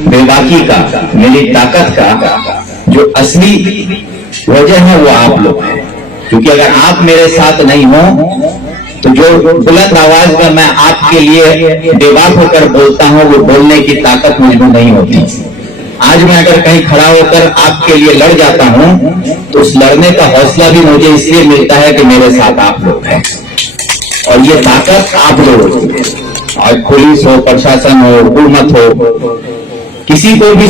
बेबाकी का, मेरी ताकत का जो असली वजह है वो आप लोग हैं। क्योंकि अगर आप मेरे साथ नहीं हो तो जो बुलंद आवाज में मैं आपके लिए बेबाक होकर बोलता हूं वो बोलने की ताकत मुझे नहीं होती। आज मैं अगर कहीं खड़ा होकर आपके लिए लड़ जाता हूं तो उस लड़ने का हौसला भी मुझे इसलिए मिलता है कि मेरे साथ आप लोग हैं और ये ताकत आप लोगों की है। और पुलिस हो, प्रशासन हो, हुकूमत हो, किसी को भी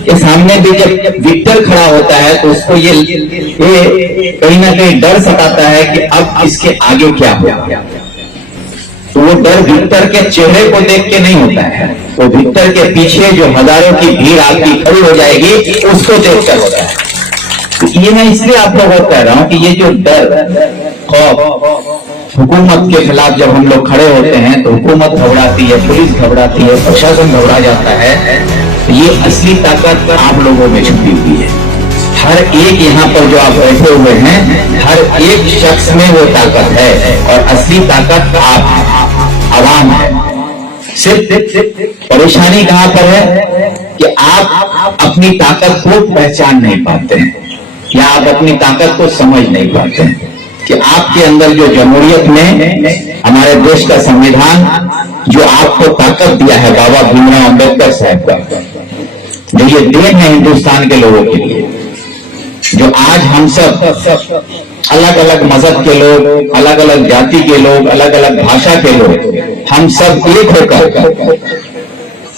के सामने भी जब विक्टर खड़ा होता है तो उसको ये कहीं ना कहीं डर सताता है कि अब इसके आगे क्या होगा। तो वो डर विक्टर के चेहरे को देख के नहीं होता है, तो विक्टर के पीछे जो हजारों की भीड़ आपकी खड़ी हो जाएगी उसको देखकर होता है। तो ये मैं इसलिए आप लोगों को कह रहा हूं कि ये जो डर, खौफ, हुकूमत के खिलाफ जब हम लोग खड़े होते हैं तो हुकूमत घबराती है, पुलिस घबराती है, प्रशासन घबरा जाता है। तो ये असली ताकत आप लोगों में छुपी हुई है। हर एक यहाँ पर जो आप बैठे हुए हैं, हर एक शख्स में वो ताकत है और असली ताकत आप आवाम है। सिर्फ परेशानी कहां पर है कि आप अपनी ताकत को पहचान नहीं पाते हैं या आप अपनी ताकत को समझ नहीं पाते हैं कि आपके अंदर जो जमहूरियत में हमारे देश का संविधान जो आपको ताकत दिया है बाबा भीमराव अंबेडकर साहब का, जो ये देन है हिंदुस्तान के लोगों के लिए, जो आज हम सब अलग अलग मजहब के लोग, अलग अलग जाति के लोग, अलग अलग भाषा के लोग, हम सब एक होकर,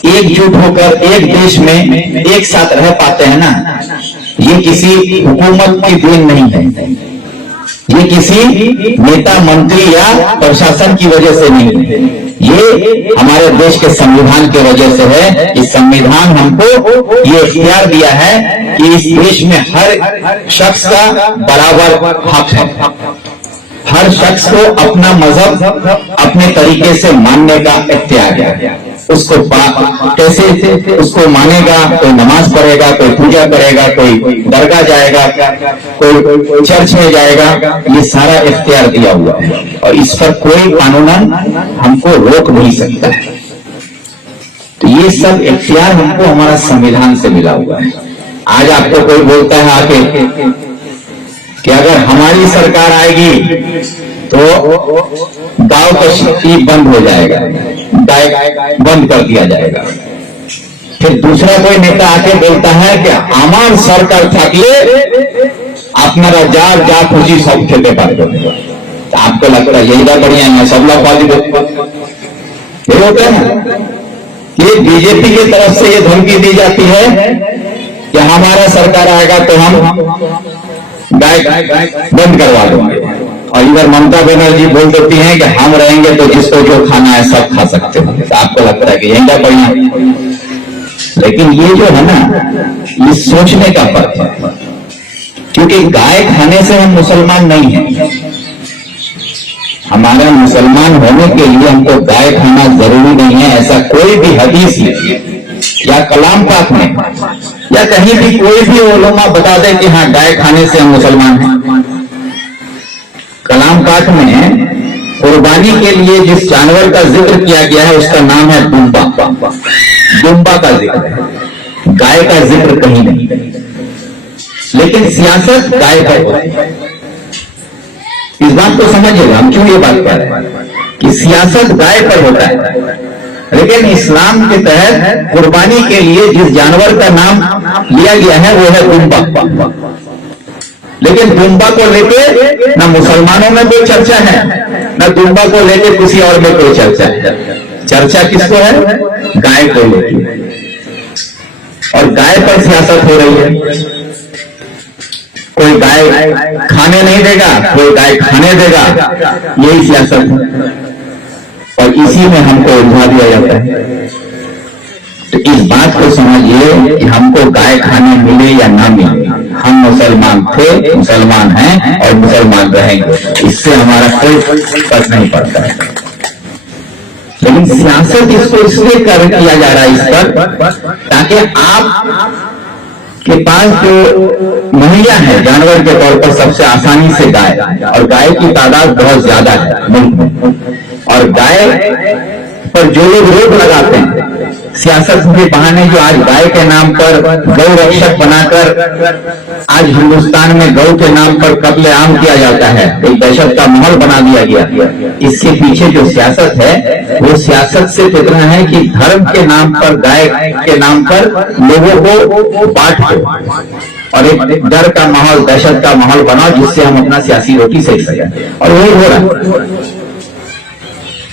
एकजुट होकर एक देश में एक साथ रह पाते हैं ना, ये किसी हुकूमत की देन नहीं है, ये किसी नेता मंत्री या प्रशासन की वजह से नहीं है, ये हमारे देश के संविधान की वजह से है। इस संविधान हमको ये इख्तियार दिया है कि इस देश में हर शख्स का बराबर हक है, हर शख्स को अपना मजहब अपने तरीके से मानने का इख्तियार है। उसको कैसे उसको मानेगा, कोई नमाज पढ़ेगा, कोई पूजा करेगा, कोई दरगाह जाएगा, कोई चर्च में जाएगा, ये सारा इख्तियार दिया हुआ है और इस पर कोई कानूनन हमको रोक नहीं सकता है। तो ये सब इख्तियार हमको हमारा संविधान से मिला हुआ है। आज आपको कोई बोलता है आके कि अगर हमारी सरकार आएगी तो गांव का शक्ति बंद हो जाएगा, बंद कर दिया जाएगा। फिर दूसरा कोई नेता आके बोलता है कि हमार सरकार থাকলে আপনারা যার যা খুশি सब खेते पारबेन। तो आपको लगता है यही बढ़िया है, सब लोग बाजी ये होता है ना कि बीजेपी की तरफ से ये धमकी दी जाती है कि हमारा सरकार आएगा तो हम गाय बंद करवा देंगे, और इधर ममता बनर्जी बोल देती हैं कि हम रहेंगे तो जिसको जो खाना है सब खा सकते हैं। तो आपको लगता है कि यही बढ़िया, लेकिन ये जो है ना, ये सोचने का फर्क है। क्योंकि गाय खाने से हम मुसलमान नहीं हैं। हमारा मुसलमान होने के लिए हमको गाय खाना जरूरी नहीं है, ऐसा कोई भी हदीस या कलाम पाक में या कहीं भी कोई भी उलमा बता दे कि हाँ गाय खाने से हम मुसलमान हैं। कलाम पाक में कुर्बानी के लिए जिस जानवर का जिक्र किया गया है उसका नाम है दुम्बा। दुम्बा का जिक्र है, गाय का जिक्र कहीं नहीं। लेकिन सियासत गाय पर होती है। इस बात को समझिएगा, हम क्यों ये बात कर रहे हैं कि सियासत गाय पर होता है, लेकिन इस्लाम के तहत कुर्बानी के लिए जिस जानवर का नाम लिया गया है वो है दुम्बा। लेकिन दुम्बा को लेके न मुसलमानों में कोई चर्चा है, न दुम्बा को लेके किसी और में कोई चर्चा है। चर्चा किसको है? गाय को लेके, और गाय पर सियासत हो रही है। कोई गाय खाने नहीं देगा, कोई गाय खाने देगा, यही सियासत है और इसी में हमको उलझा दिया जाता है। तो इस बात को समझिए कि हमको गाय खाने मिले या ना मिले, हम मुसलमान थे, मुसलमान हैं और मुसलमान रहेंगे, इससे हमारा कोई फर्क नहीं पड़ता है। लेकिन सियासत इसको इसलिए किया जा रहा है इस पर, ताकि आप के पास जो मुहैया है जानवर के तौर पर सबसे आसानी से गाय, और गाय की तादाद बहुत ज्यादा है मुल्क में, और गाय पर जो लोग रोक लगाते हैं सियासत के बहाने जो आज गाय के नाम पर गौ रक्षक बनाकर आज हिंदुस्तान में गौ के नाम पर कत्लेआम किया जाता है, एक दहशत का माहौल बना दिया गया। इसके पीछे जो सियासत है वो सियासत सिर्फ इतना है कि धर्म के नाम पर, गाय के नाम पर लोगों को बांट दो और एक डर का माहौल, दहशत का माहौल बनाओ जिससे हम अपना सियासी रोटी सेक सकें, और वही हो रहा है।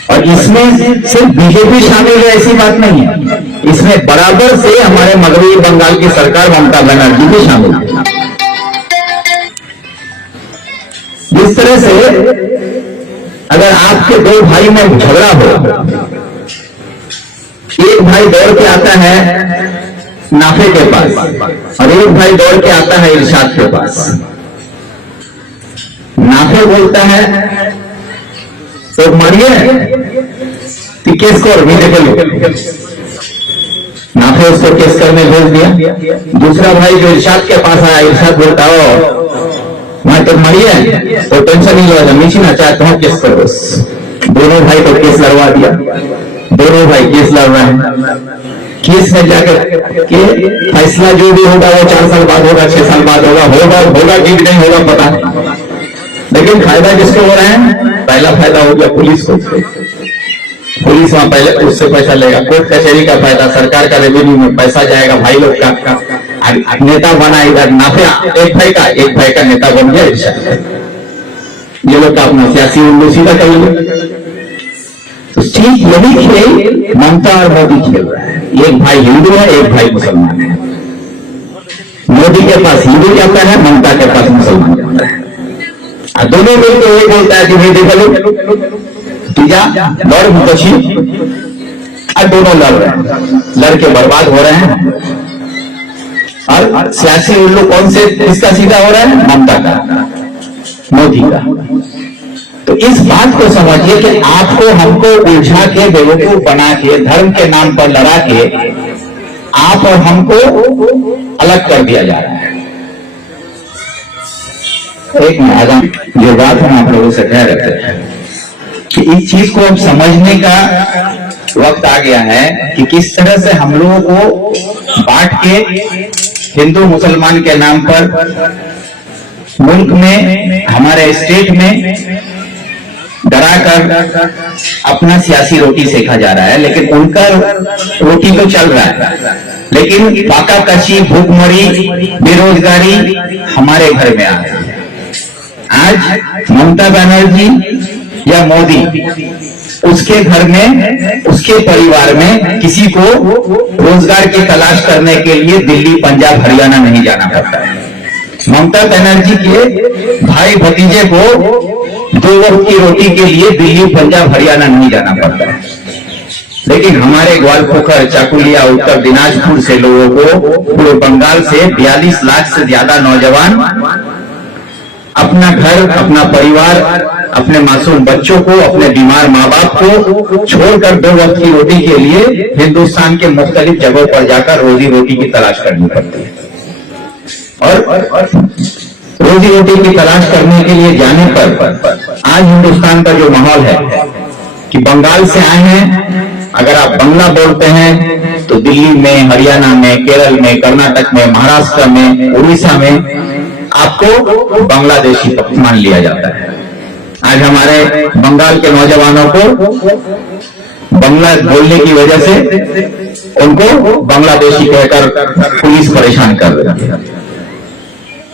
और इसमें सिर्फ बीजेपी शामिल है ऐसी बात नहीं है, इसमें बराबर से हमारे मगरबी बंगाल की सरकार ममता बनर्जी भी शामिल है। जिस तरह से अगर आपके दो भाई में झगड़ा हो, एक भाई दौड़ के आता है नाफे के पास और एक भाई दौड़ के आता है इरशाद के पास। नाफे बोलता है तो मारिए केस को देखे लो, नाफे उसको केस करने भेज दिया। दूसरा भाई जो इरशाद के पास आया, इरशाद बोलता हो मैं तो मारिए तो टेंशन नहीं लो, नीचे ना चाहता हूं केस करो। दोनों भाई को केस लड़वा दिया, दोनों भाई केस लड़ रहे हैं। केस में जाकर के फैसला जो भी होगा वो 4 साल बाद होगा, 6 साल बाद होगा कि नहीं होगा पता नहीं, लेकिन फायदा किसको हो रहा है? पहला फायदा हो गया पुलिस को, पुलिस वहां पहले उससे पैसा लेगा, कोर्ट कचहरी का फायदा, सरकार का रेवेन्यू में पैसा जाएगा, भाई लोग का नेता बना इधर नाफे, एक भाई का नेता बन गया। ये लोग का अपना सियासी उल्लू सीधा कर लिया। तो ठीक यही खेल ममता और मोदी खेल रहा है, एक भाई हिंदू है, एक भाई मुसलमान है। मोदी के पास हिंदू जाता है, ममता के पास मुसलमान जाता है, दोनों मिलकर तो ये बोलता है कि भाई देखो तीजा लड़ मुकशी, दोनों लड़ रहे हैं, लड़के बर्बाद हो रहे हैं। और सियासी उल्लू कौन से इसका सीधा हो रहा है? ममता का, मोदी का। तो इस बात को समझिए कि आपको हमको उलझा के, बेवकूफ बना के, धर्म के नाम पर लड़ा के आप और हमको अलग कर दिया जा रहा है। एक आजम जो बात हम आप लोगों से कह रहे थे कि इस चीज को अब समझने का वक्त आ गया है कि किस तरह से हम लोगों को बांट के हिंदू मुसलमान के नाम पर मुल्क में, हमारे स्टेट में डराकर अपना सियासी रोटी सेका जा रहा है। लेकिन उनका रोटी तो चल रहा है, लेकिन पाका कशी, भूखमरी, बेरोजगारी हमारे घर में आ रही है। आज ममता बनर्जी या मोदी उसके घर में, उसके परिवार में किसी को रोजगार की तलाश करने के लिए दिल्ली, पंजाब, हरियाणा नहीं जाना पड़ता है। ममता बनर्जी के भाई भतीजे को 2 वक्त की रोटी के लिए दिल्ली, पंजाब, हरियाणा नहीं जाना पड़ता है। लेकिन हमारे ग्वालपोखर, चाकुलिया, उत्तर दिनाजपुर से लोगों को, पूरे बंगाल से 42 लाख से ज्यादा नौजवान अपना घर, अपना परिवार, अपने मासूम बच्चों को, अपने बीमार माँ बाप को छोड़कर 2 वक्त की रोटी के लिए हिंदुस्तान के मुख्तलिफ जगहों पर जाकर रोजी रोटी की तलाश करनी पड़ती है। और रोजी रोटी की तलाश करने के लिए जाने पर आज हिंदुस्तान का जो माहौल है कि बंगाल से आए हैं, अगर आप बंगला बोलते हैं तो दिल्ली में, हरियाणा में, केरल में, कर्नाटक में, महाराष्ट्र में, उड़ीसा में आपको बांग्लादेशी मान लिया जाता है। आज हमारे बंगाल के नौजवानों को बंगला बोलने की वजह से उनको बांग्लादेशी कहकर पुलिस परेशान कर रही है।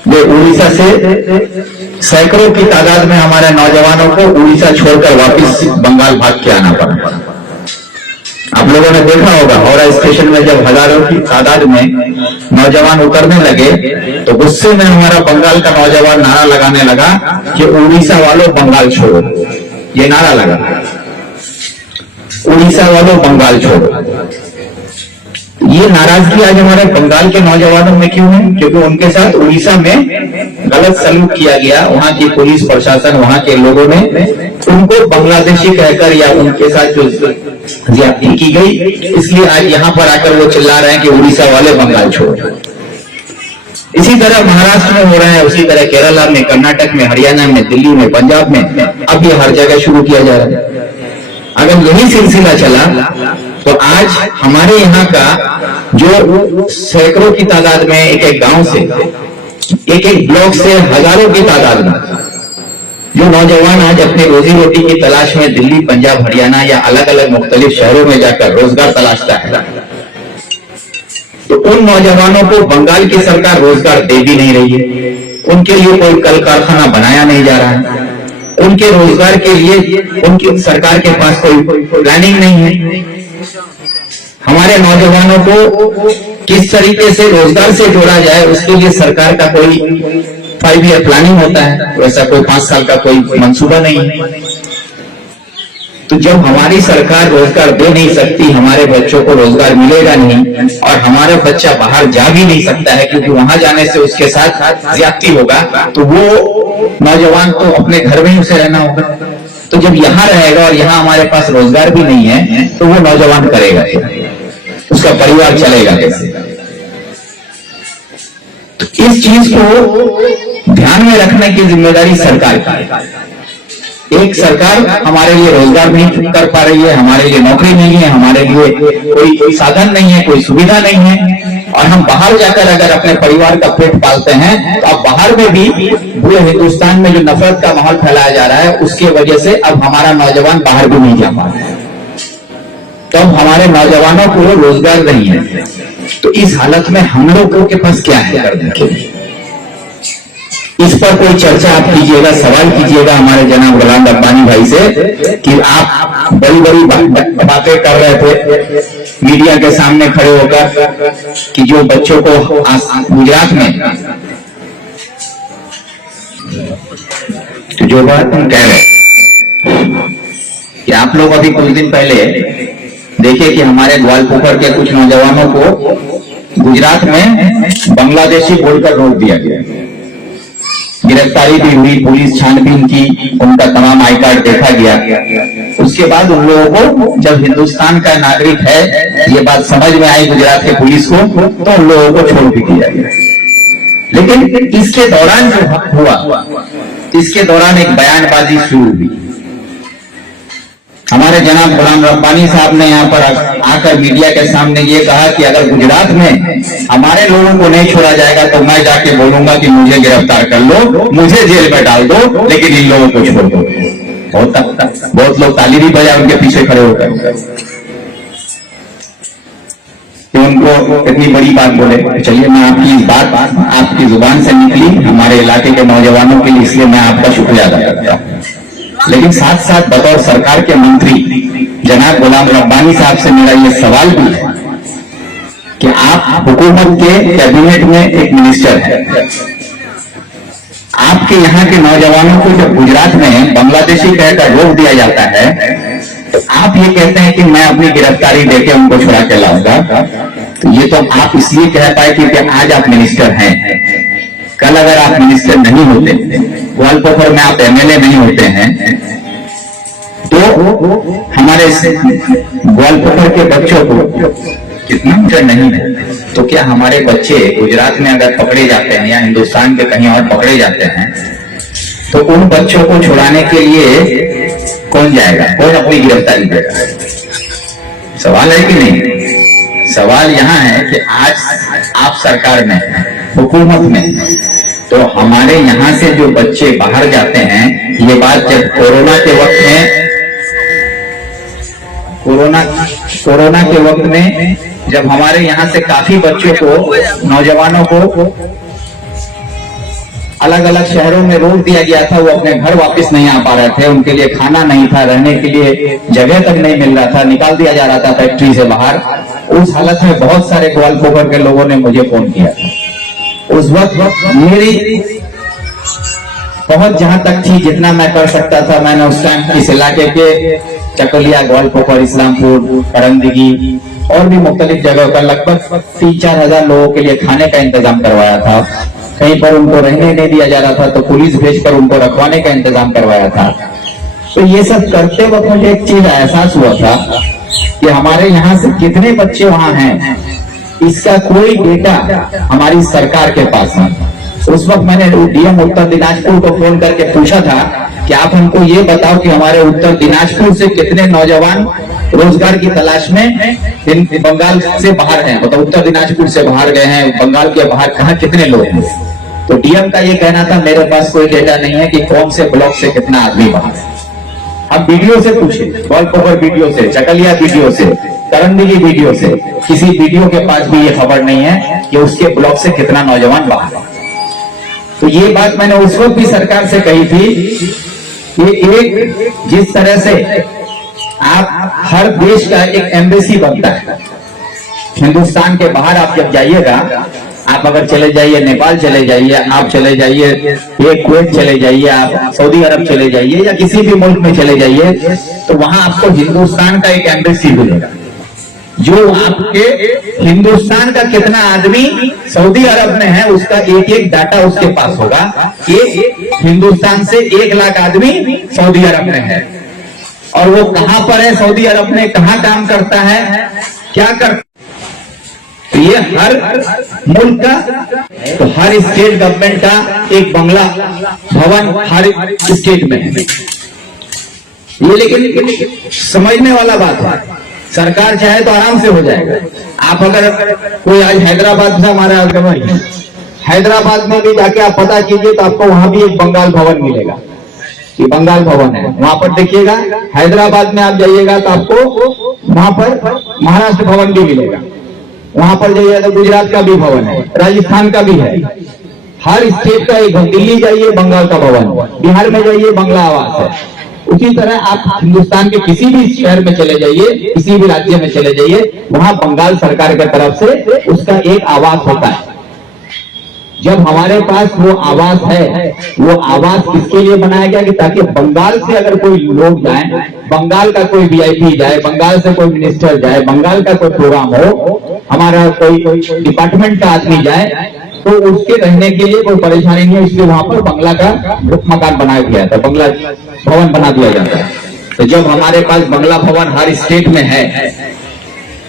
जो उड़ीसा से सैकड़ों की तादाद में हमारे नौजवानों को उड़ीसा छोड़कर वापस बंगाल भाग के आना पड़ा। आप लोगों ने देखा होगा हावड़ा स्टेशन में जब हजारों की तादाद में नौजवान उतरने लगे तो गुस्से में हमारा बंगाल का नौजवान नारा लगाने लगा कि उड़ीसा वालों बंगाल छोड़ो। ये नारा लगा, उड़ीसा वालों बंगाल छोड़ो। ये नाराजगी आज हमारे बंगाल के नौजवानों में क्यों है? क्योंकि उनके साथ उड़ीसा में गलत सलूक किया गया। वहां की पुलिस प्रशासन, वहां के लोगों ने उनको बांग्लादेशी कहकर या उनके साथ जो ज्यादती की गई, इसलिए आज यहाँ पर आकर वो चिल्ला रहे हैं कि उड़ीसा वाले बंगाल छोड़ो। इसी तरह महाराष्ट्र में हो रहा है, उसी तरह केरला में, कर्नाटक में, हरियाणा में, दिल्ली में, पंजाब में, अब ये हर जगह शुरू किया जा रहा है। अगर यही सिलसिला चला तो आज हमारे यहाँ का जो सैकड़ों की तादाद में, एक एक गांव से, एक एक ब्लॉक से हजारों की तादाद में जो नौजवान आज अपने रोजी रोटी की तलाश में दिल्ली, पंजाब, हरियाणा या अलग अलग मुख्तलिफ शहरों में जाकर रोजगार तलाशता है, तो उन नौजवानों को बंगाल की सरकार रोजगार दे भी नहीं रही है। उनके लिए कोई कल कारखाना बनाया नहीं जा रहा है। उनके रोजगार के लिए उनकी सरकार के पास कोई प्लानिंग नहीं है। हमारे नौजवानों को किस तरीके से रोजगार से जोड़ा जाए, उसके लिए सरकार का कोई 5 ईयर प्लानिंग होता है, वैसा कोई 5 साल का कोई मंसूबा नहीं है। तो जब हमारी सरकार रोजगार दे नहीं सकती, हमारे बच्चों को रोजगार मिलेगा नहीं, और हमारा बच्चा बाहर जा भी नहीं सकता है क्योंकि वहां जाने से उसके साथ ज्यादती होगा, तो वो नौजवान तो अपने घर में ही उसे रहना होगा। तो जब यहाँ रहेगा और यहाँ हमारे पास रोजगार भी नहीं है, तो वो नौजवान करेगा, उसका परिवार चलेगा कैसे? तो इस चीज को ध्यान में रखने की जिम्मेदारी सरकार की। एक सरकार हमारे लिए रोजगार नहीं कर पा रही है, हमारे लिए नौकरी नहीं है, हमारे लिए कोई साधन नहीं है, कोई सुविधा नहीं है, और हम बाहर जाकर अगर अपने परिवार का पेट पालते हैं, तो अब बाहर में भी पूरे हिंदुस्तान में जो नफरत का माहौल फैलाया जा रहा है, उसकी वजह से अब हमारा नौजवान बाहर भी नहीं जा पा रहा है। तो अब हमारे नौजवानों को रोजगार नहीं है। तो इस हालत में हम लोगों के पास क्या है करने के लिए? इस पर कोई चर्चा आप कीजिएगा, सवाल कीजिएगा हमारे जनाब गुलाम रब्बानी भाई से कि आप बड़ी बड़ी बातें कर रहे थे मीडिया के सामने खड़े होकर कि जो बच्चों को गुजरात में, तो जो बात हम कह रहे कि आप लोग अभी कुछ दिन पहले देखे कि हमारे ग्वालपोखर के कुछ नौजवानों को गुजरात में बांग्लादेशी बोलकर रोक दिया गया, गिरफ्तारी भी हुई, पुलिस छानबीन की, उनका तमाम आई कार्ड देखा गया। उसके बाद उन लोगों को, जब हिंदुस्तान का नागरिक है ये बात समझ में आई गुजरात के पुलिस को, तो उन लोगों को छोड़ भी दिया गया। लेकिन इसके दौरान जो हुआ, इसके दौरान एक बयानबाजी शुरू हुई। हमारे जनाब गुलाम रब्बानी साहब ने यहाँ पर आकर मीडिया के सामने ये कहा कि अगर गुजरात में हमारे लोगों को नहीं छोड़ा जाएगा तो मैं जाके बोलूंगा कि मुझे गिरफ्तार कर लो, मुझे जेल में डाल दो, लेकिन इन लोगों को छोड़ दो। बहुत लोग ताली भी बजाए उनके पीछे खड़े होकर कि उनको इतनी बड़ी बात बोले। चलिए, मैं आपकी इस बात आपकी जुबान से निकली हमारे इलाके के नौजवानों के लिए, इसलिए मैं आपका शुक्रिया अदा करता हूँ। लेकिन साथ साथ बतौर सरकार के मंत्री जनाब गुलाम रब्बानी साहब से मेरा ये सवाल भी है कि आप हुकूमत के कैबिनेट में एक मिनिस्टर है, आपके यहाँ के नौजवानों को जब गुजरात में बांग्लादेशी कहकर रोक दिया जाता है, तो आप ये कहते हैं कि मैं अपनी गिरफ्तारी देके उनको छुड़ा के लाऊंगा। तो ये तो आप इसलिए कह पाए क्योंकि आज आप मिनिस्टर हैं। कल अगर आप मिनिस्टर नहीं होते, ग्वालपोखर में आप एमएलए नहीं होते हैं, तो हमारे ग्वालपोखर के बच्चों को कितना मिनट नहीं है, तो क्या हमारे बच्चे गुजरात में अगर पकड़े जाते हैं या हिंदुस्तान के कहीं और पकड़े जाते हैं, तो उन बच्चों को छुड़ाने के लिए कौन जाएगा, कौन अपनी गिरफ्तारी देगा? सवाल है कि नहीं? सवाल यहाँ है कि आज आप सरकार में, हुकूमत में, तो हमारे यहाँ से जो बच्चे बाहर जाते हैं, ये बात जब कोरोना के वक्त में जब हमारे यहाँ से काफी बच्चों को, नौजवानों को अलग अलग शहरों में रोक दिया गया था, वो अपने घर वापस नहीं आ पा रहे थे, उनके लिए खाना नहीं था, रहने के लिए जगह तक नहीं मिल रहा था, निकाल दिया जा रहा था फैक्ट्री से बाहर। उस हालत में बहुत सारे ग्वालपोखर के लोगों ने मुझे फोन किया। उस वक्त मेरी पहुंच जहां तक थी, जितना मैं कर सकता था, मैंने उस टाइम इस इलाके के चकलिया, ग्वालपोखर, इस्लामपुर, करंदगी और भी मुख्तलिफ जगहों का लगभग 3-4 हजार लोगों के लिए खाने का इंतजाम करवाया था। कहीं पर उनको रहने नहीं दिया जा रहा था तो पुलिस भेजकर उनको रखवाने का इंतजाम करवाया था। तो ये सब करते वक्त मुझे एक चीज एहसास हुआ था कि हमारे यहाँ से कितने बच्चे वहां हैं, इसका कोई डेटा हमारी सरकार के पास है। उस वक्त मैंने डीएम उत्तर दिनाजपुर को फोन करके पूछा था कि आप हमको ये बताओ कि हमारे उत्तर दिनाजपुर से कितने नौजवान रोजगार की तलाश में बंगाल से बाहर हैं, मतलब उत्तर दिनाजपुर से बाहर गए हैं, बंगाल के बाहर कहाँ कितने लोग हैं। तो डीएम का ये कहना था मेरे पास कोई डेटा नहीं है कि कौन से ब्लॉक से कितना आदमी बाहर है। हम वीडियो से पूछे, वॉल पेपर वीडियो से, चकलिया वीडियो से, करंदी वीडियो से, किसी वीडियो के पास भी ये खबर नहीं है कि उसके ब्लॉक से कितना नौजवान बाहर है। तो ये बात मैंने उस वक्त भी सरकार से कही थी कि एक जिस तरह से आप हर देश का एक एम्बेसी बनता है, हिंदुस्तान के बाहर आप जब जाइएगा, आप अगर चले जाइए नेपाल चले जाइए, आप चले जाइए कुवैत चले जाइए, आप सऊदी अरब चले जाइए या किसी भी मुल्क में चले जाइए, तो वहां आपको हिंदुस्तान का एक एम्बेसी मिलेगा जो आपके हिंदुस्तान का कितना आदमी सऊदी अरब में है उसका एक एक डाटा उसके पास होगा कि हिंदुस्तान से 1 लाख आदमी सऊदी अरब में है और वो कहां पर है, सऊदी अरब में कहां काम करता है, क्या करता है। तो ये हर मुल्क का, तो हर स्टेट गवर्नमेंट का एक बंगला भवन हर स्टेट में है। ये लेकिन समझने वाला बात है, सरकार चाहे तो आराम से हो जाएगा। आप अगर कोई आज हैदराबाद से हमारा हैदराबाद में भी जाके आप पता कीजिए तो आपको वहां भी एक बंगाल भवन मिलेगा कि बंगाल भवन है, वहां पर देखिएगा। हैदराबाद में आप जाइएगा तो आपको वहां पर महाराष्ट्र भवन भी मिलेगा, वहां पर जाइए तो गुजरात का भी भवन है, राजस्थान का भी है, हर स्टेट का एक। दिल्ली जाइए बंगाल का भवन, बिहार में जाइए बंगला आवास है। उसी तरह आप हिंदुस्तान के किसी भी शहर में चले जाइए, किसी भी राज्य में चले जाइए, वहां बंगाल सरकार की तरफ से उसका एक आवास होता है। जब हमारे पास वो आवास है, वो आवास किसके लिए बनाया गया कि ताकि बंगाल से अगर कोई लोग जाए, बंगाल का कोई वीआईपी जाए, बंगाल से कोई मिनिस्टर जाए, बंगाल का कोई प्रोग्राम हो, हमारा कोई डिपार्टमेंट का आदमी जाए तो उसके रहने के लिए कोई परेशानी नहीं है। इसलिए वहां पर बंगला का मकान बनाया गया था, बंगला भवन बना दिया जाता है। तो जब हमारे पास बंगला भवन हर स्टेट में है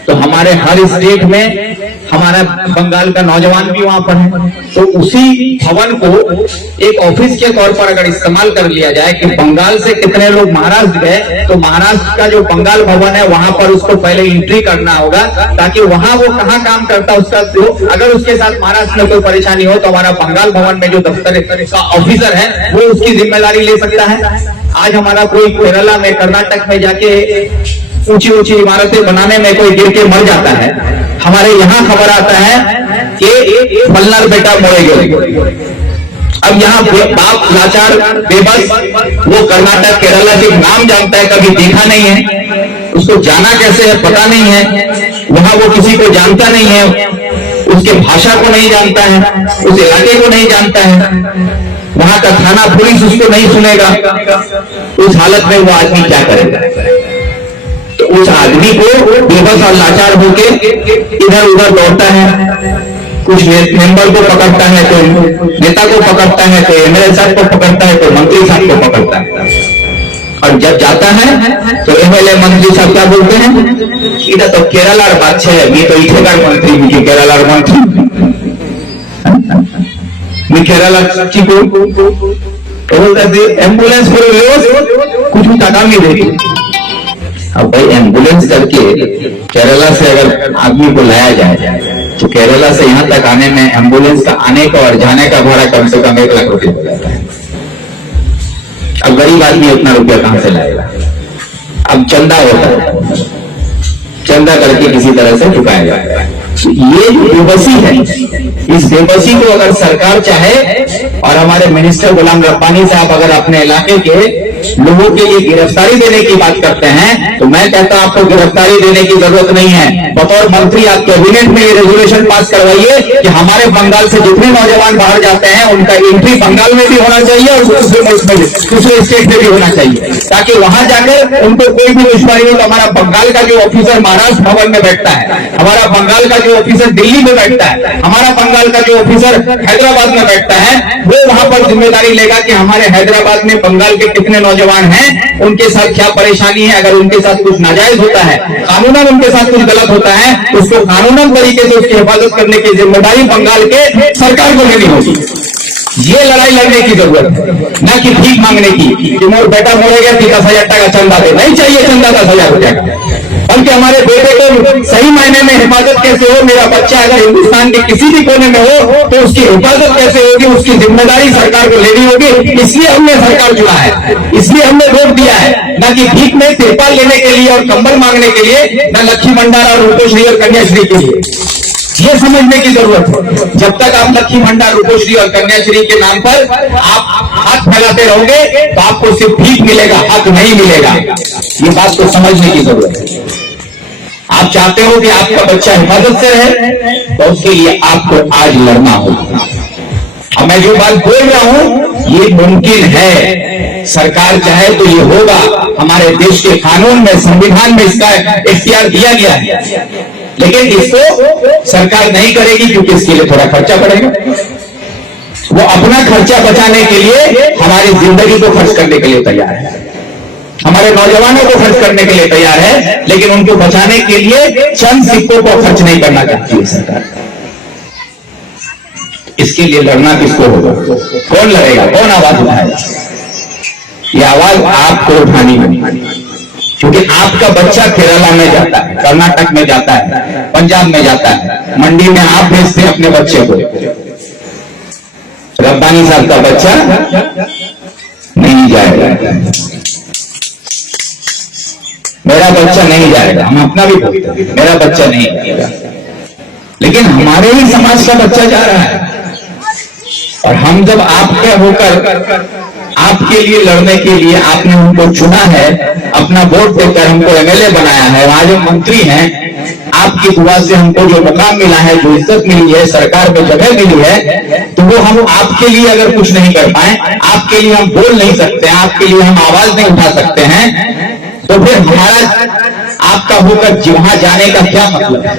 तो हमारे हर स्टेट में हमारा बंगाल का नौजवान भी वहां पर है, तो उसी भवन को एक ऑफिस के तौर पर अगर इस्तेमाल कर लिया जाए कि बंगाल से कितने लोग महाराष्ट्र गए, तो महाराष्ट्र का जो बंगाल भवन है वहां पर उसको पहले एंट्री करना होगा ताकि वहां वो कहाँ काम करता है उसका, अगर उसके साथ महाराष्ट्र में कोई परेशानी हो तो हमारा बंगाल भवन में जो दफ्तर का ऑफिसर है वो उसकी जिम्मेदारी ले सकता है। आज हमारा कोई केरला में, कर्नाटक में जाके ऊंची ऊंची इमारतें बनाने में कोई गिर के मर जाता है, हमारे यहाँ खबर आता है कि फलना बेटा मरे गए। अब यहाँ बाप लाचार बेबस, वो कर्नाटक केरला के नाम जानता है, कभी देखा नहीं है, उसको जाना कैसे है पता नहीं है, वहां वो किसी को जानता नहीं है, उसके भाषा को नहीं जानता है, उस इलाके को नहीं जानता है, वहां का थाना पुलिस उसको नहीं सुनेगा। उस हालत में वो आदमी क्या करेगा? तो उस आदमी को बेबस और लाचार होके इधर उधर दौड़ता है, कुछ मेंबर को पकड़ता है, तो नेता को पकड़ता है, तो एमएलए साहब को पकड़ता है, तो मंत्री साहब को पकड़ता है। और जब जाता है तो एमएलए मंत्री साहब क्या बोलते हैं, इधर तो केरला बात है, ये तो इथेकार मंत्री मुझे केरला मंत्री केरला एम्बुलेंस कुछ भी ताका नहीं देती। अब भाई एम्बुलेंस करके केरला से अगर आदमी को लाया जाए तो केरला से यहाँ तक आने में एम्बुलेंस का आने का और जाने का भाड़ा कम से कम 1 लाख रुपए हो जाता है। अब गरीब आदमी उतना रुपया कहां से लाएगा? अब चंदा होता है, चंदा करके किसी तरह से चुकाया जाता है। तो ये जो बेबसी है, इस बेबसी को अगर सरकार चाहे और हमारे मिनिस्टर गुलाम रब्बानी साहब अगर अपने इलाके के लोगों के लिए गिरफ्तारी देने की बात करते हैं, तो मैं कहता हूं आपको गिरफ्तारी देने की जरूरत नहीं है। बतौर मंत्री आप कैबिनेट में ये रेजोल्यूशन पास करवाइए कि हमारे बंगाल से जितने नौजवान बाहर जाते हैं उनका एंट्री बंगाल में भी होना चाहिए और दूसरे मुल्क में भी, दूसरे स्टेट में भी होना चाहिए, ताकि वहां जाकर उनको कोई भी दुश्मनी हो। तो हमारा बंगाल का जो ऑफिसर महाराष्ट्र भवन में बैठता है, हमारा बंगाल का जो ऑफिसर दिल्ली में बैठता है, हमारा बंगाल का जो ऑफिसर हैदराबाद में बैठता है, वो वहां पर जिम्मेदारी लेगा कि हमारे हैदराबाद में बंगाल के कितने नौजवान हैं, उनके साथ क्या परेशानी है, अगर उनके साथ कुछ नाजायज होता है, कानूनन उनके साथ कुछ गलत होता है, उसको कानूनन तरीके से उसकी हिफाजत करने की जिम्मेदारी बंगाल के सरकार को लेनी होगी। ये लड़ाई लड़ने की जरूरत है, न कि भीख मांगने की कि मोर बेटा मोड़ेगा 10,000 टका चंदा दे। नहीं चाहिए चंदा 10,000 रुपया का। बल्कि हमारे बेटे को सही मायने में हिफाजत कैसे हो। मेरा बच्चा अगर हिंदुस्तान के किसी भी कोने में हो तो उसकी हिफाजत कैसे होगी, उसकी जिम्मेदारी सरकार को लेनी होगी। इसलिए हमने सरकार चुना है, इसलिए हमने वोट दिया है, ना कि भीख में तिरपाल लेने के लिए और कंबल मांगने के लिए, ना लक्ष्मी भंडार और रूपोश्री और कन्याश्री के लिए। ये समझने की जरूरत है। जब तक आप लक्ष्मी भंडार, रूपोश्री और कन्याश्री के नाम पर आप हाथ फैलाते रहोगे तो आपको सिर्फ भीख मिलेगा, हक नहीं मिलेगा। ये बात को समझने की जरूरत है। आप चाहते हो कि आपका बच्चा हिफाजत से रहे तो उसके लिए आपको आज लड़ना होगा। अब मैं जो बात बोल रहा हूं ये मुमकिन है, सरकार चाहे तो ये होगा। हमारे देश के कानून में, संविधान में इसका इख्तियार दिया गया है, लेकिन इसको सरकार नहीं करेगी क्योंकि इसके लिए थोड़ा खर्चा पड़ेगा। वो अपना खर्चा बचाने के लिए हमारी जिंदगी को खर्च करने के लिए तैयार है, हमारे नौजवानों को खर्च करने के लिए तैयार है, लेकिन उनको बचाने के लिए चंद सिक्कों को खर्च नहीं करना चाहती है सरकार। इसके लिए लड़ना किसको होगा? कौन लड़ेगा? कौन आवाज उठाएगा? ये आवाज आपको उठानी होगी, क्योंकि आपका बच्चा केरला में जाता है, कर्नाटक में जाता है, पंजाब में जाता है, मंडी में आप भेजते हैं अपने बच्चे को। रब्बानी साहब का बच्चा नहीं जाएगा, मेरा बच्चा नहीं जाएगा। हम अपना भी बोलते हैं, मेरा बच्चा नहीं जाएगा, लेकिन हमारे ही समाज का बच्चा जा रहा है। और हम जब आपके होकर आपके लिए लड़ने के लिए आपने हमको चुना है, अपना वोट देकर हमको एमएलए बनाया है, आज हम मंत्री हैं, आपकी दुआ से हमको जो मुकाम मिला है, जो इज्जत मिली है, सरकार में जगह मिली है, तो वो हम आपके लिए अगर कुछ नहीं कर पाए, आपके लिए हम बोल नहीं सकते हैं, आपके लिए हम आवाज नहीं उठा सकते हैं, तो फिर हमारा आपका होकर वहां जाने का क्या मतलब है?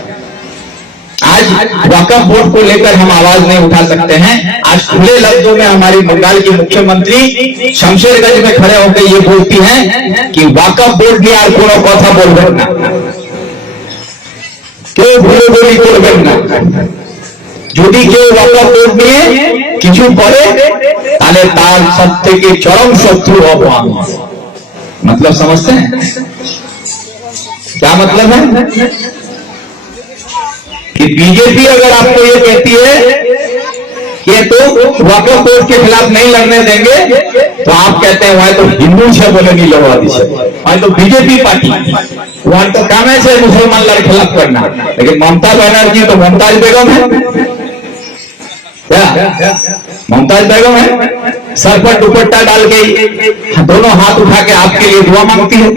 आज वक्फ बोर्ड को लेकर हम आवाज नहीं उठा सकते हैं। आज खुले लफ्जों में हमारी बंगाल की मुख्यमंत्री शमशेरगंज में खड़े होकर ये बोलती हैं कि वक्फ बोर्ड की আর কোনো কথা বলবেন না, কেউ ভুলে বলি করবেন না। যদি কেউ ওয়াকফ বোর্ড নিয়ে কিছু করে তাহলে তার সবথেকে চরম শত্রু হব আমি। मतलब समझते हैं क्या मतलब है? कि बीजेपी अगर आपको ये कहती है कि तो वक्फ बोर्ड के खिलाफ नहीं लड़ने देंगे, तो आप कहते हैं वहां तो हिंदू से बोलेंगे, लोगवादी से, वहां तो बीजेपी पार्टी, वहां तो काम है मुसलमान लड़ खिलाफ करना। लेकिन ममता बनर्जी तो मुमताज बेगम है, क्या मुमताज बेगम है? सर पर दुपट्टा डाल के दोनों हाथ उठा के आपके लिए दुआ मांगती है।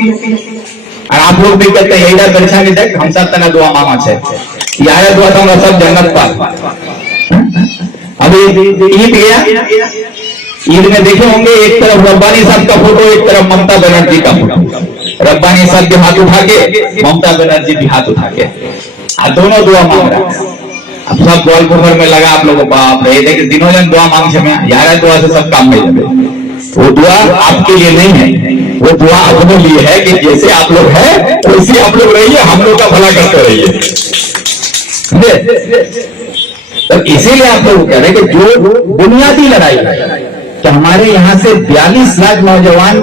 और आप लोग भी कहते हैं यही दर्शा नहीं देख हम सब तना दुआ मांगा है, यार दुआ तो सब जन्नत पाल। अभी ईद गया, ईद में देखे होंगे एक तरफ रब्बानी साहब का फोटो, एक तरफ ममता बनर्जी का फोटो। रब्बानी साहब भी हाथ उठा के, ममता बनर्जी भी हाथ उठा के, दोनों दुआ मांग रहा है। अब सब गोलकुफर में लगा आप लोगों, बाप रे देखे दिनों दिन दुआ मांग से यार दुआ से सब काम मिल जाए। वो दुआ आपके लिए नहीं है, वो दुआ अपने लिए है कि जैसे आप लोग हैं वैसे आप लोग रहिए, हम लोग का भला करते रहिए। तो इसीलिए आप लोग कह रहे हैं कि जो बुनियादी लड़ाई है कि हमारे यहाँ से 42 लाख नौजवान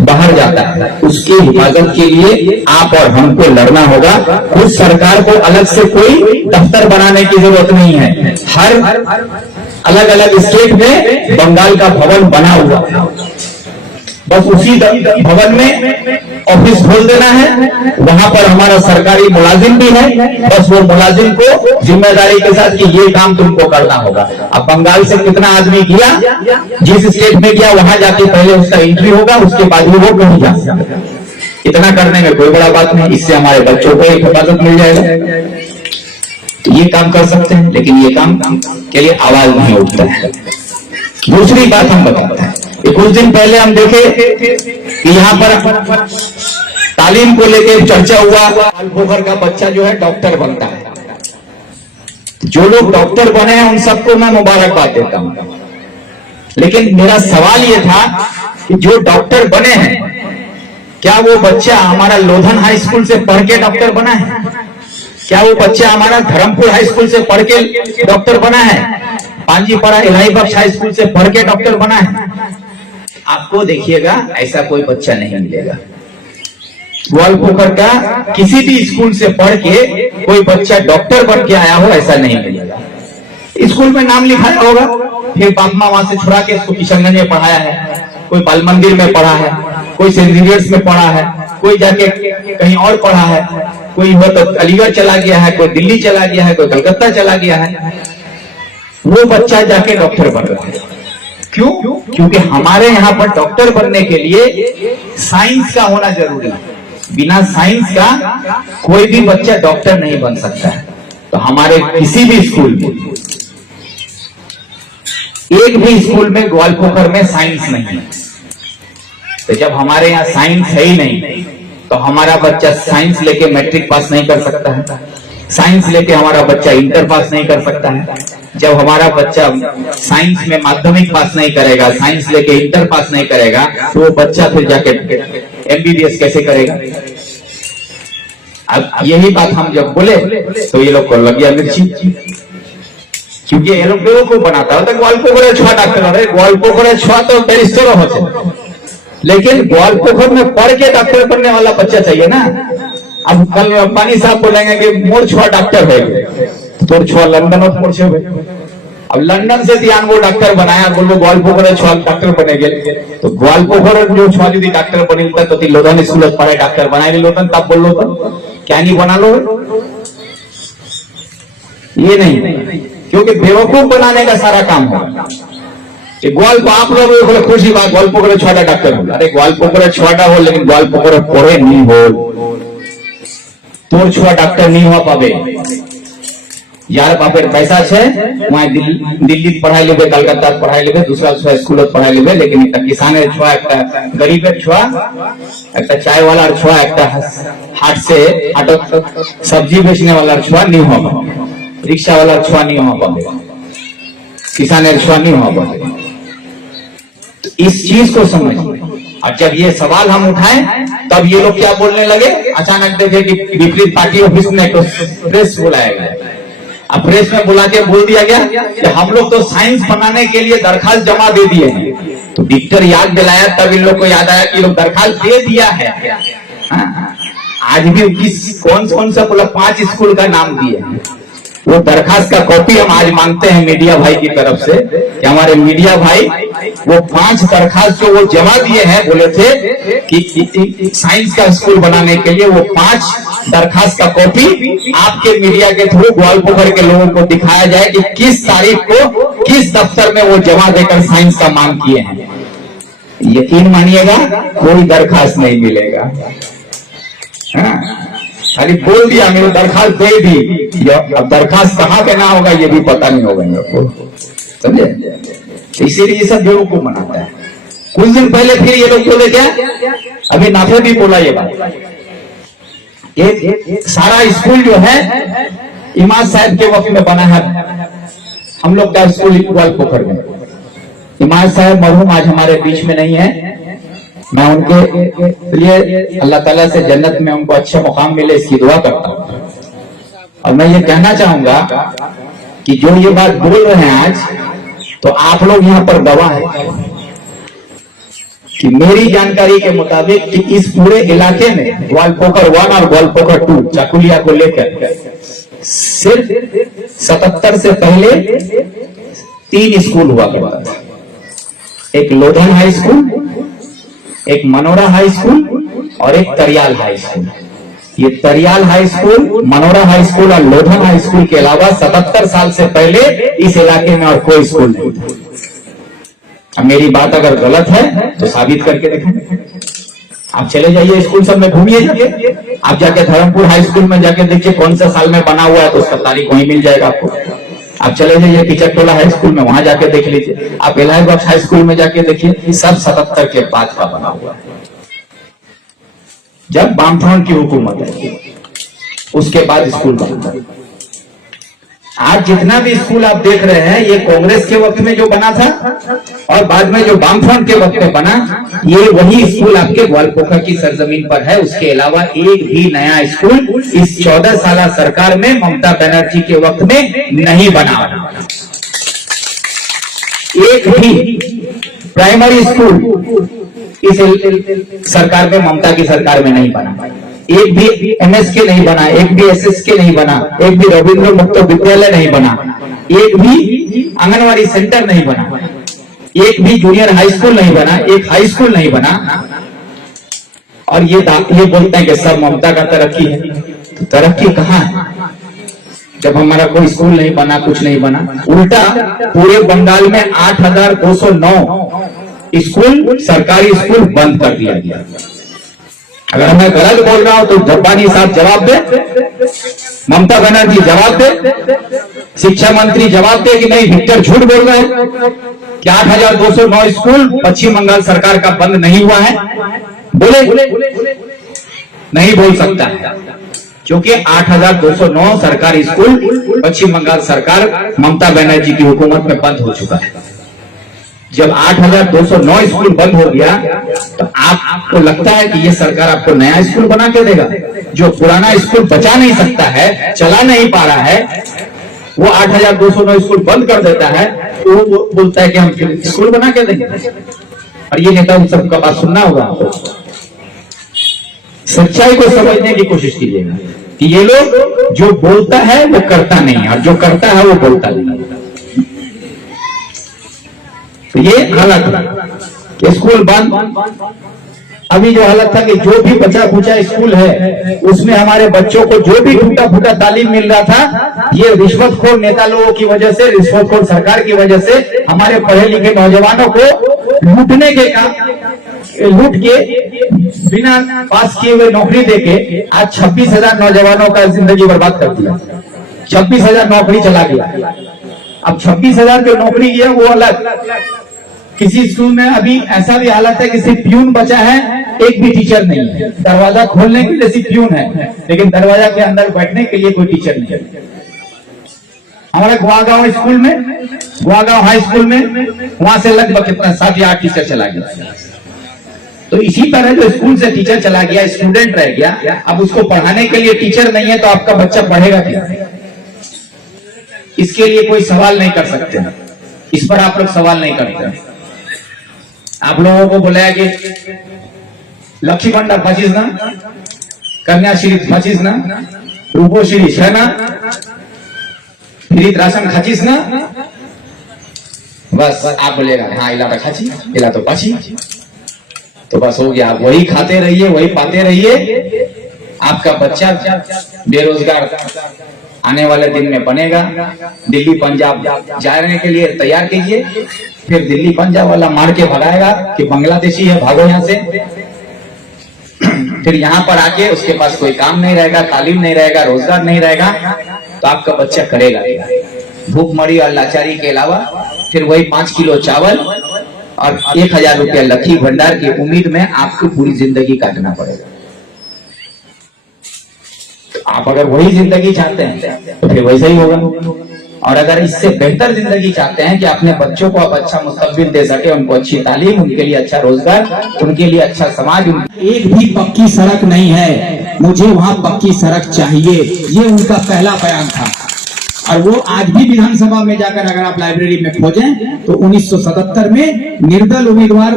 बाहर जाता है, उसकी हिफाजत के लिए आप और हमको लड़ना होगा। खुद सरकार को अलग से कोई दफ्तर बनाने की जरूरत नहीं है। हर अलग अलग स्टेट में बंगाल का भवन बना हुआ है, बस उसी भवन में ऑफिस खोल देना है। वहां पर हमारा सरकारी मुलाजिम भी है, बस वो मुलाजिम को जिम्मेदारी के साथ कि ये काम तुमको करना होगा। अब बंगाल से कितना आदमी गया, जिस स्टेट में गया वहां जाके पहले उसका एंट्री होगा, उसके बाद वो कहीं जा सकता। इतना करने में कोई बड़ा बात नहीं, इससे हमारे बच्चों को एक हिफाजत मिल जाएगा। तो ये काम कर सकते हैं, लेकिन ये काम के लिए आवाज नहीं उठता है। दूसरी बात हम बताते हैं, कुछ दिन पहले हम देखे कि यहाँ पर तालीम को लेकर चर्चा हुआ, गोलकुफर का बच्चा जो है डॉक्टर बनता है। जो लोग डॉक्टर बने हैं उन सबको मैं मुबारकबाद देता हूं, लेकिन मेरा सवाल यह था कि जो डॉक्टर बने हैं, क्या वो बच्चा हमारा लोधन हाई स्कूल से पढ़ के डॉक्टर बना है? क्या वो बच्चा हमारा धर्मपुर हाई स्कूल से पढ़ के डॉक्टर बना है? पांजीपाड़ा इलाही बख्श हाई स्कूल से पढ़ के डॉक्टर बना है? आपको देखिएगा ऐसा कोई बच्चा नहीं मिलेगा। ग्वालपोखर का किसी भी स्कूल से पढ़ के कोई बच्चा डॉक्टर बन के आया हो ऐसा नहीं मिलेगा। स्कूल में नाम लिखाया होगा, फिर बाप माँ वहां से छुड़ा के इसको किशनगंज में पढ़ाया है, कोई बाल मंदिर में पढ़ा है, कोई सेंट जेवियर्स में पढ़ा है, कोई जाके कहीं और पढ़ा है, कोई हो तो अलीगढ़ चला गया है, कोई दिल्ली चला गया है, कोई कलकत्ता चला गया है। वो बच्चा जाके डॉक्टर बन रहा है। क्यों? क्योंकि हमारे यहाँ पर डॉक्टर बनने के लिए साइंस का होना जरूरी है। बिना साइंस का कोई भी बच्चा डॉक्टर नहीं बन सकता है। तो हमारे किसी भी स्कूल में, एक भी स्कूल में ग्वालपोखर में साइंस नहीं है। तो जब हमारे यहाँ साइंस है ही नहीं तो हमारा बच्चा साइंस लेके मैट्रिक पास नहीं कर सकता है, साइंस लेके हमारा बच्चा इंटर पास नहीं कर सकता है। जब हमारा बच्चा साइंस में माध्यमिक पास नहीं करेगा, साइंस लेके इंटर पास नहीं करेगा, तो वो बच्चा फिर जाके एमबीबीएस कैसे करेगा? अब यही बात हम जब बोले तो ये लोग को लग गया मिर्ची, क्योंकि ये लोग बेवकूफ बनाता है। ग्वालपोखर छुआ डॉक्टर हो रहे, ग्वालपोखर छुआ तो बैरिस्टर होते, लेकिन ग्वालपोखर में पढ़ के डॉक्टर बनने वाला बच्चा चाहिए ना। अब कल अंबानी साहब बोलेंगे कि मोर छुआ डॉक्टर है, तो छुआ लंदन और मोर छे। अब लंदन से ध्यान वो डॉक्टर बनाया, बोलो ग्वालपोखर छुआ डॉक्टर बनेगे, तो ग्वालपोखर जो छुआ यदि डॉक्टर बने तो लोधन स्कूल पढ़े डॉक्टर बनाए लोधन, तब बोल लो तो क्या नहीं बना लो। ये नहीं, क्योंकि बेवकूफ बनाने का सारा काम है। ग्वाल आप लोग खुशी बात ग्वालपोखर छुआ डॉक्टर हो, अरे ग्वालपोखर छुआ हो लेकिन ग्वालपोखर पढ़े नहीं हो तोर छुआ डॉक्टर नहीं हुआ पावे। यार बापेर पैसा है वहां दिल्ली पढ़ाई लेबे, कलकत्ता पढ़ाई लेबे, दूसरा स्कूल पढ़ाई लेबे, लेकिन एक किसानेर छुआ, एक गरीबेर छुआ, एक चाय वाला छुआ, एक हाट से हाटत सब्जी बेचने वाला छुआ नहीं हुआ पावे, रिक्शा वाला छुआ नहीं हुआ पावे, किसानेर छुआ नहीं हुआ पावे। इस चीज को समझिए। और जब ये सवाल हम उठाएं तब ये लोग क्या बोलने लगे, अचानक देखे कि विपरीत पार्टी ऑफिस में तो प्रेस बुलाया गया। अब प्रेस में बुला के बोल दिया गया कि हम लोग तो साइंस बनाने के लिए दरखास्त जमा दे दिए हैं। तो विक्टर याद दिलाया, तब इन लोग को याद आया कि लोग दरखास्त दे दिया है। आज भी कौन कौन सा बोला 5 स्कूल का नाम दिए हैं। वो दरखास्त का कॉपी हम आज मांगते हैं मीडिया भाई की तरफ से कि हमारे मीडिया भाई वो 5 दरखास्त जो वो जमा दिए हैं, बोले थे कि साइंस का स्कूल बनाने के लिए, वो 5 दरखास्त का कॉपी आपके मीडिया के थ्रू ग्वालपोखर के लोगों को दिखाया जाए कि किस तारीख को किस दफ्तर में वो जमा देकर साइंस का मांग किए हैं। यकीन मानिएगा कोई दरखास्त नहीं मिलेगा। खाली बोल दिया मेरे दरखास्त दे दी, अब दरखास्त कहाँ पे ना होगा ये भी पता नहीं होगा आपको, समझे? इसीलिए ये सब बेवकूफ मनाता है। कुछ दिन पहले फिर ये लोग बोले क्या, अभी नाफे भी बोला ये बात, एक सारा स्कूल जो है इमाम साहब के वक्त में बना है। हम लोग का स्कूल ग्वालपोखर में, इमाम साहब मरहूम आज हमारे बीच में नहीं है। मैं उनके लिए अल्लाह ताला से जन्नत में उनको अच्छा मुकाम मिले इसकी दुआ करता हूँ। और मैं ये कहना चाहूंगा कि जो ये बात बोल रहे हैं आज, तो आप लोग यहाँ पर गवाह है कि मेरी जानकारी के मुताबिक कि इस पूरे इलाके में ग्वालपोखर 1 और ग्वालपोखर 2 चाकुलिया को लेकर सिर्फ 77 से पहले 3 स्कूल हुआ करता था। एक लोधन हाई स्कूल, एक मनोरा हाई स्कूल और एक तरियाल हाई स्कूल। ये Tariyal high school, Manora high school और लोधन हाई स्कूल के अलावा 77 साल से पहले इस इलाके में और कोई स्कूल नहीं था। अब मेरी बात अगर गलत है तो साबित करके देखें। आप चले जाइए स्कूल सब में घूमिए जाके, आप जाके धर्मपुर हाई स्कूल में जाके देखिए कौन सा साल में बना हुआ है, तो उसका तारीख वहीं मिल जाएगा आपको। आप चले जाइए टिचकटोला हाई स्कूल में, वहां जाके देख लीजिए। आप इलाही बख्श हाई स्कूल में जाके देखिए, सब 77 के बाद का बना हुआ है, जब वामफ्रंट की हुकूमत है, उसके बाद स्कूल बना। आज जितना भी स्कूल आप देख रहे हैं ये कांग्रेस के वक्त में जो बना था और बाद में जो वामफ्रंट के वक्त में बना, ये वही स्कूल आपके ग्वालपोखर की सरजमीन पर है। उसके अलावा एक भी नया स्कूल इस 14 साल सरकार में ममता बनर्जी के वक्त में नहीं बना। एक भी प्राइमरी स्कूल इस सरकार में, ममता की सरकार में नहीं बना। एक भी एमएसके नहीं बना, एक भी एसएसके नहीं बना, एक भी रविंद्र मुक्त विद्यालय नहीं बना, एक भी आंगनवाड़ी सेंटर नहीं बना, एक भी जूनियर हाई स्कूल नहीं बना, एक हाई स्कूल नहीं बना। और ये बोलते हैं कि सब ममता का तरक्की है। तो तरक्की कहाँ है जब हमारा कोई स्कूल नहीं बना, कुछ नहीं बना? उल्टा पूरे बंगाल में 8,209 स्कूल, सरकारी स्कूल बंद कर दिया गया। अगर मैं गलत बोल रहा हूं तो जब्बानी साहब जवाब दे, ममता बनर्जी जवाब दे, शिक्षा मंत्री जवाब दे कि नहीं विक्टर झूठ बोल रहे हैं कि 8,209 स्कूल पश्चिम बंगाल सरकार का बंद नहीं हुआ है। बोले नहीं बोल सकता है, क्योंकि 8,209 सरकारी स्कूल पश्चिम बंगाल सरकार ममता बनर्जी की हुकूमत में बंद हो चुका है। जब 8,209 स्कूल बंद हो गया तो आपको लगता है कि ये सरकार आपको नया स्कूल बना के देगा? जो पुराना स्कूल बचा नहीं सकता है, चला नहीं पा रहा है, वो 8,209 स्कूल बंद कर देता है, तो वो बोलता है कि हम स्कूल बना के देंगे। और ये नेता उन सबका बात सुनना होगा आपको। सच्चाई को समझने की कोशिश कीजिएगा कि ये लोग जो बोलता है वो करता नहीं, और जो करता है वो बोलता नहीं। तो ये हालत स्कूल बंद। अभी जो हालत था कि जो भी बचा खुचा स्कूल है उसमें हमारे बच्चों को जो भी टूटा फूटा तालीम मिल रहा था, ये रिश्वतखोर नेता लोगों की वजह से, रिश्वतखोर सरकार की वजह से हमारे पढ़े लिखे नौजवानों को लूटने के लूट के बिना पास किए हुए नौकरी देके आज 26,000 नौजवानों का जिंदगी बर्बाद कर दिया। 26,000 नौकरी चला गया। अब 26,000 जो नौकरी गया वो अलग। किसी स्कूल में अभी ऐसा भी हालत है कि सिर्फ प्यून बचा है, एक भी टीचर नहीं है। दरवाजा खोलने के लिए सिर्फ प्यून है, लेकिन दरवाजा के अंदर बैठने के लिए कोई टीचर नहीं है। हमारे गुआगांव स्कूल में, गुआगांव हाई स्कूल में, वहां से लगभग कितना 7 या 8 टीचर चला गया। तो इसी तरह जो स्कूल से टीचर चला गया, स्टूडेंट रह गया, अब उसको पढ़ाने के लिए टीचर नहीं है तो आपका बच्चा पढ़ेगा क्या? इसके लिए कोई सवाल नहीं कर सकते, इस पर आप लोग सवाल नहीं करते। आप लोगों को बोला है कि लक्ष्मी भंडार 25 ना, कन्याश्री 25 ना, रूपोश्री 6 ना, फ्री राशन 25 ना, बस आप बोलेगा हाँ इला तो खाची, इला तो पाची, तो बस हो गया। आप वही खाते रहिए, वही पाते रहिए। आपका बच्चा बेरोजगार आने वाले दिन में बनेगा। दिल्ली पंजाब जाने के लिए तैयार कीजिए, फिर दिल्ली पंजाब वाला मार के भगाएगा कि बांग्लादेशी है, भागो यहाँ से। फिर यहाँ पर आके उसके पास कोई काम नहीं रहेगा, तालीम नहीं रहेगा, रोजगार नहीं रहेगा, तो आपका बच्चा करेगा भूखमरी और लाचारी के अलावा फिर वही 5 किलो चावल और 1,000 रुपया लक्ष्मी भंडार की उम्मीद में आपको पूरी जिंदगी काटना पड़ेगा। आप अगर वही जिंदगी चाहते हैं तो फिर वैसा ही होगा। और अगर इससे बेहतर जिंदगी चाहते हैं कि अपने बच्चों को आप अच्छा मुस्तकबिल दे सके, उनको अच्छी तालीम, उनके लिए अच्छा रोजगार, उनके लिए अच्छा समाज। एक भी पक्की सड़क नहीं है, मुझे वहाँ पक्की सड़क चाहिए, ये उनका पहला बयान था। और वो आज भी विधानसभा में जाकर अगर आप लाइब्रेरी में खोजें तो 1977 में निर्दल उम्मीदवार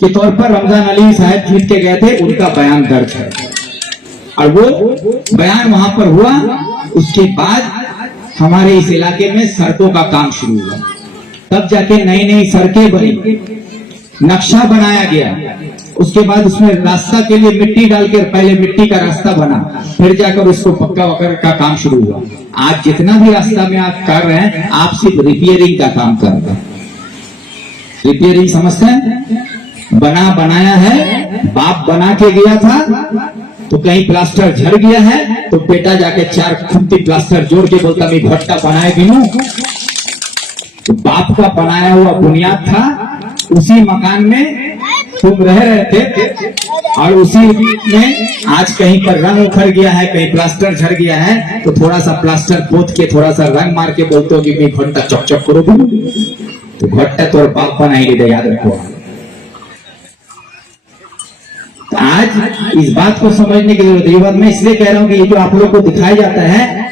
के तौर पर रमजान अली साहब जीत के गए थे, उनका बयान दर्ज है। और वो बयान वहां पर हुआ, उसके बाद हमारे इस इलाके में सड़कों का काम शुरू हुआ, तब जाके नई नई सड़कें बनी, नक्शा बनाया गया, उसके बाद उसमें रास्ता के लिए मिट्टी डालकर पहले मिट्टी का रास्ता बना, फिर जाकर उसको पक्का वक्र का काम शुरू हुआ। आज जितना भी रास्ता में आप कर रहे हैं, आप सिर्फ रिपेयरिंग का काम कर रहे हैं। रिपेयरिंग समझते हैं? बनाया है, बाप बना के गया था तो कहीं प्लास्टर झड़ गया है तो बेटा जाके 4 खुंती प्लास्टर जोड़ के बोलता मैं भट्टा बनाए बिनू। तो बाप का बनाया हुआ बुनियाद था, उसी मकान में तुम रह रहे थे और उसी में आज कहीं पर रंग उखड़ गया है, कहीं प्लास्टर झड़ गया है, तो थोड़ा सा प्लास्टर पोत के थोड़ा सा रंग मार के बोलते हो कि मैं भट्टा चौक चौक करो बिनू। तो भट्टा तो बाप बना ही दे, याद रखो। आज इस बात को समझने की जरूरत है। मैं इसलिए कह रहा हूं कि ये जो आप लोग को दिखाया जाता है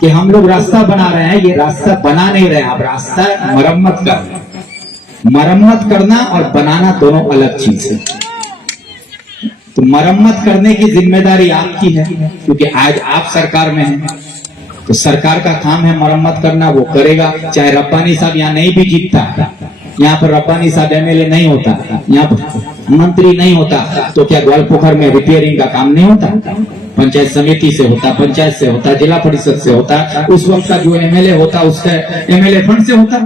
कि हम लोग रास्ता बना रहे हैं, ये रास्ता बना नहीं रहे, आप रास्ता मरम्मत कर रहे हैं। मरम्मत करना और बनाना दोनों अलग चीज है। तो मरम्मत करने की जिम्मेदारी आपकी है, क्योंकि आज आप सरकार में हैं, तो सरकार का काम है मरम्मत करना, वो करेगा। चाहे रब्बानी साहब यहाँ नहीं भी जीतता, यहाँ पर रब्बानी साहब एमएलए नहीं होता, यहाँ पर मंत्री नहीं होता, तो क्या ग्वालपोखर में रिपेयरिंग का काम नहीं होता? पंचायत समिति से होता, पंचायत से होता, जिला परिषद से होता, उस वक्त का जो एमएलए होता उसका एमएलए फंड से होता।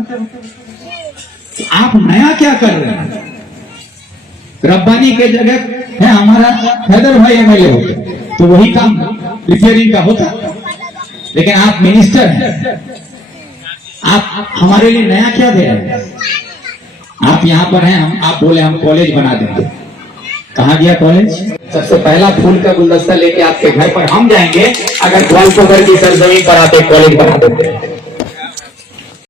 आप नया क्या कर रहे हैं? रब्बानी के जगह है हमारा हैदर भाई एमएलए होते तो वही काम रिपेयरिंग का होता, लेकिन आप मिनिस्टर हैं, आप हमारे लिए नया क्या दे रहे हैं? आप यहाँ पर हैं, आप बोले हम कॉलेज बना देंगे। कहाँ गया कॉलेज? सबसे पहला फूल का गुलदस्ता लेके आपके घर पर हम जाएंगे अगर ग्वालपोखर की सरजमीन पर आप एक कॉलेज बना देते हैं।